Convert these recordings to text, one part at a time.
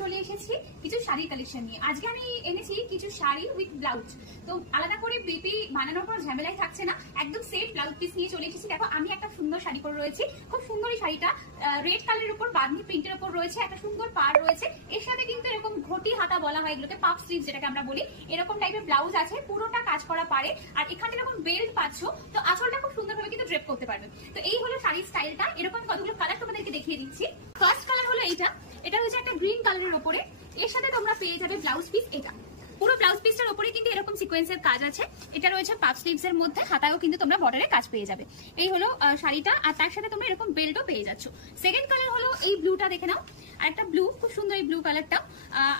চলে এসেছি কিছু শাড়ির কালেকশন নিয়ে। আজকে আমি এনেছি কিছু শাড়ি উইথ ব্লাউজ। তো আলাদা করে বিপি বানানোর পর ঝামেলাই থাকছে না, একদম সেট ব্লাউজ পিস নিয়ে চলে এসেছি। দেখো আমি একটা সুন্দর শাড়ি পরে রয়েছি, খুব সুন্দর এই শাড়িটা রেড কালারের উপর বাঁধনি প্রিন্টের উপর রয়েছে, একটা সুন্দর পাড় রয়েছে। এর সাথে কিন্তু এরকম ঘটি হাতা বলা হয় এগুলোকে, পাফ স্লিভ যেটাকে আমরা বলি, এরকম টাইপের ব্লাউজ আছে, পুরোটা কাজ করা পারে। আর এখানে যখন বেল্ট পাচ্ছ তো আঁচলটা খুব সুন্দরভাবে কিন্তু ড্রেপ করতে পারবে। তো এই হলো শাড়ির স্টাইলটা। এরকম কতগুলো কালার তোমাদেরকে দেখিয়ে দিচ্ছি। ফার্স্ট কালার হলো এইটা, এটা হচ্ছে একটা গ্রিন কালারের উপরে, এর সাথে তোমরা পেয়ে যাবে ব্লাউজ পিস। এটা পুরো ব্লাউজ পিসটার উপরে কিন্তু এরকম সিকোয়েন্সের কাজ আছে। এটা রয়েছে পাফ স্লিভস এর মধ্যে, হাতায়ও কিন্তু তোমরা বর্ডারে কাজ পেয়ে যাবে। এই হলো শাড়িটা, আর তার সাথে তোমরা এরকম বেল্টও পেয়ে যাচ্ছ। সেকেন্ড কালার হলো এই ব্লুটা, দেখে নাও, আর একটা ব্লু, খুব সুন্দর এই ব্লু কালারটা,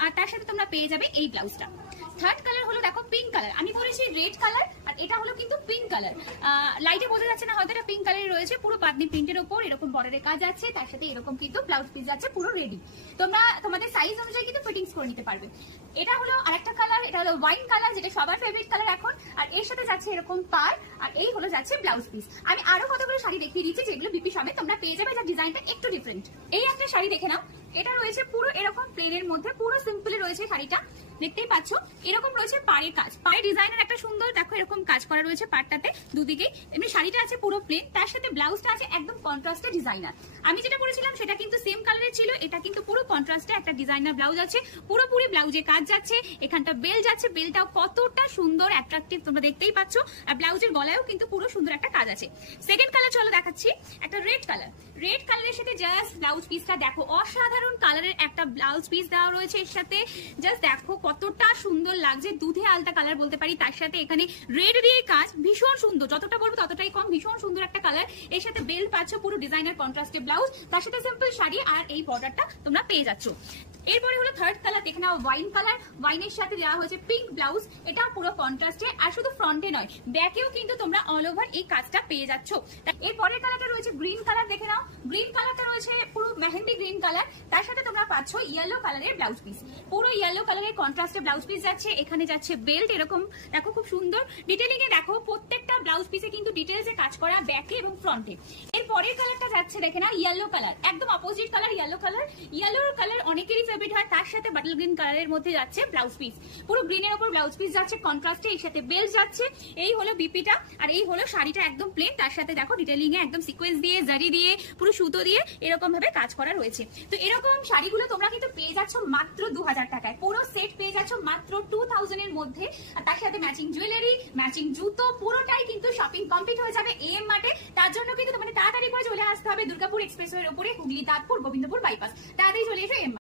আর তার সাথে তোমরা পেয়ে যাবে এই ব্লাউজটা। থার্ড কালার হলো দেখো পিঙ্ক কালার, আমি বলেছি রেড কালার, আর এটা হলো কিন্তু পিঙ্ক কালার। লাইটে বোঝা যাচ্ছে না হয়তো, এটা পিঙ্ক কালার রয়েছে, পুরো পাতনি প্রিন্টের উপর এরকম বর্ডারে কাজ আছে, তার সাথে এরকম কিন্তু ব্লাউজ পিস আছে পুরো রেডি। তোমরা তোমাদের সাইজ অনুযায়ী কিন্তু ফিটিংস করে নিতে পারবে। এটা হলো আরেকটা কালার, এটা হলো ওয়াইন কালার, যেটা সবার ফেভারিট কালার এখন। আর এর সাথে যাচ্ছে এরকম পার, আর এই হলো যাচ্ছে ব্লাউজ পিস। আমি আরো কতগুলো শাড়ি দেখিয়ে দিচ্ছি যেগুলো বিপি সবে তোমরা পেয়ে যাবে, যার ডিজাইনটা একটু ডিফারেন্ট। এই একটা শাড়ি দেখে নাও, এটা রয়েছে পুরো এরকম প্লেনের মধ্যে, পুরো সিম্পলি রয়েছে শাড়িটা, দেখতেই পাচ্ছ। এরকম রয়েছে পাড়ের কাজ, পাড়ের ডিজাইনের একটা সুন্দর দেখো এরকম কাজ করা রয়েছে পাড়টাতে দুদিকে। এমনি শাড়িটা আছে পুরো প্লেন, তার সাথে ব্লাউজটা আছে একদম কন্ট্রাস্টে ডিজাইনার। আমি যেটা পরেছিলাম সেটা কিন্তু সেম কালারের ছিল, এটা কিন্তু পুরো কন্ট্রাস্টে একটা ডিজাইনার ব্লাউজ আছে, পুরোপুরি ব্লাউজে কাজ যাচ্ছে। এখানটা বেল যাচ্ছে, বেলটাও কতটা সুন্দর অ্যাট্রাকটিভ তোমরা দেখতেই পাচ্ছ। আর ব্লাউজের গলায়ও কিন্তু পুরো সুন্দর একটা কাজ আছে। সেকেন্ড কালার চলো দেখাচ্ছি, একটা রেড কালার। রেড কালারের সাথে জাস্ট ব্লাউজ পিসটা দেখো, অসাধারণ কালারের একটা ব্লাউজ পিস দেওয়া রয়েছে এর সাথে। জাস্ট দেখো কতটা সুন্দর লাগছে, দুধে আলতা কালার বলতে পারি। তার সাথে এখানে রেড দিয়ে কাজ, ভীষণ সুন্দর, যতটা বলবো ততটাই কম, ভীষণ সুন্দর একটা কালার। এর সাথে বেল্ট পাচ্ছ, পুরো ডিজাইনার কন্ট্রাস্টে ব্লাউজ, তার সাথে সিম্পল শাড়ি, আর এই বর্ডারটা তোমরা পেয়ে যাচ্ছ। এরপরে হলো থার্ড কালার, দেখে নাও ওয়াইন কালার, ওয়াইনের সাথে দেওয়া হয়েছে পিঙ্ক ব্লাউজ, এটা পুরো কন্ট্রাস্টে। আর শুধু ফ্রন্টে নয়, ব্যাকেও কিন্তু তোমরা অল ওভার এই কাজটা পেয়ে যাচ্ছ। এরপরের কালারটা রয়েছে গ্রিন কালার, দেখে নাও, গ্রিন কালারটা রয়েছে পুরো মেহেন্দি গ্রিন কালার, তার সাথে তোমরা পাচ্ছ ইয়েলো কালারের ব্লাউজ পিস, পুরো ইয়েলো কালারের কন্ট্রাস্টে ব্লাউজ পিস যাচ্ছে। এখানে যাচ্ছে বেল্ট, এরকম দেখো খুব সুন্দর ডিটেলিং এ, দেখো প্রত্যেকটা ব্লাউজ পিসে কিন্তু ডিটেলসে কাজ করা ব্যাকে এবং ফ্রন্টে। এরপরের কালারটা যাচ্ছে দেখে নাও ইয়েলো কালার, একদম অপোজিট কালার ইয়েলো কালার। ইয়েলোর কালার অনেকেরই ফেভারিট হয়, তার সাথে বাটল গ্রিন কালারের মধ্যে যাচ্ছে ব্লাউজ পিস, পুরো গ্রিনের উপর ব্লাউজ পিস যাচ্ছে কন্ট্রাস্টে, এর সাথে বেল্ট যাচ্ছে। এই হলো বিপিটা, আর এই হলো শাড়িটা একদম প্লেন, তার সাথে দেখো ডিটেলিং এ একদম সিকোয়েন্স দিয়ে, জারি দিয়ে, পুরো সুতো দিয়ে এরকম ভাবে কাজ করা রয়েছে। তো এরকম শাড়িগুলো তোমরা কিন্তু পেয়ে যাচ্ছ মাত্র 2000 টাকায়, পুরো সেট পেয়ে যাচ্ছ মাত্র 2000 এর মধ্যে। আর তার সাথে ম্যাচিং জুয়েলারি, ম্যাচিং জুতো, পুরোটাই কিন্তু শপিং কমপ্লিট হয়ে যাবে এম মার্টে। তার জন্য কিন্তু তোমাদের তাড়াতাড়ি করে চলে আসতে হবে দুর্গাপুর এক্সপ্রেসওয়ের উপরে, হুগলি, দাঁতপুর, গোবিন্দপুর বাইপাস, তাড়াতাড়ি চলে এসো এম।